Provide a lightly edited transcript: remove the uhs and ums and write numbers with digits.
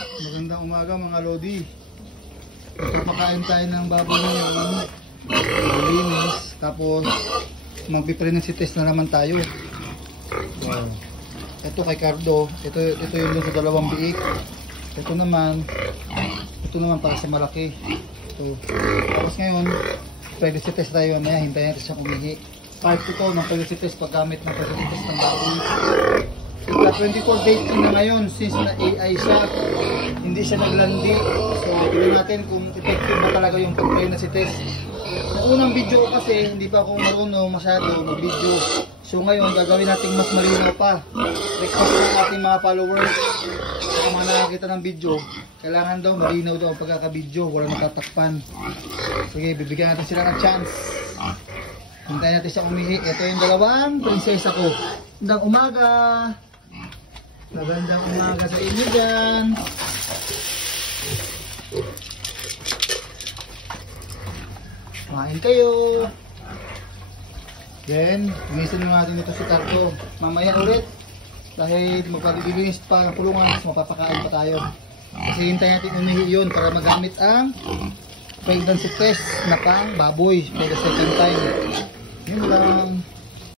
Magandang umaga mga Lodi. Papakain tayo ng baboy ngayon. Malinis. Tapos magpipregnancy test na naman tayo. Wow. Ito kay Cardo. Ito yung dun sa dalawang biik. Ito naman para sa malaki. Ito. Tapos ngayon, pregnancy test tayo. Maya hintayin natin siyang umihi. Part ito ng pregnancy test paggamit ng pregnancy test ng baboy. 24 days na ngayon since na AI siya, hindi siya naglandi. So tignan natin kung effective ba talaga yung pregnancy test. Sa unang video ko kasi hindi pa ako marunong masyado mag-video. So ngayon gagawin natin mas malinaw pa. Request ng ating mga followers sa mga nakakita ng video, kailangan daw malinaw daw ang pagkaka-video, walang natatakpan. Sige, bibigyan natin sila ng chance. Hintayin natin siya umihi. Ito yung dalawang prinsesa ko. Magandang umaga! Magandang umaga sa inyo dyan. Kumain kayo. Then, linisin natin ito si Cardo. Mamaya ulit. Dahil magpapilinis pa ng kulungan, mapapakain pa tayo. Kasi hintayin natin umihi yun para magamit ang pregnancy test na pang baboy for the second time. Yun lang.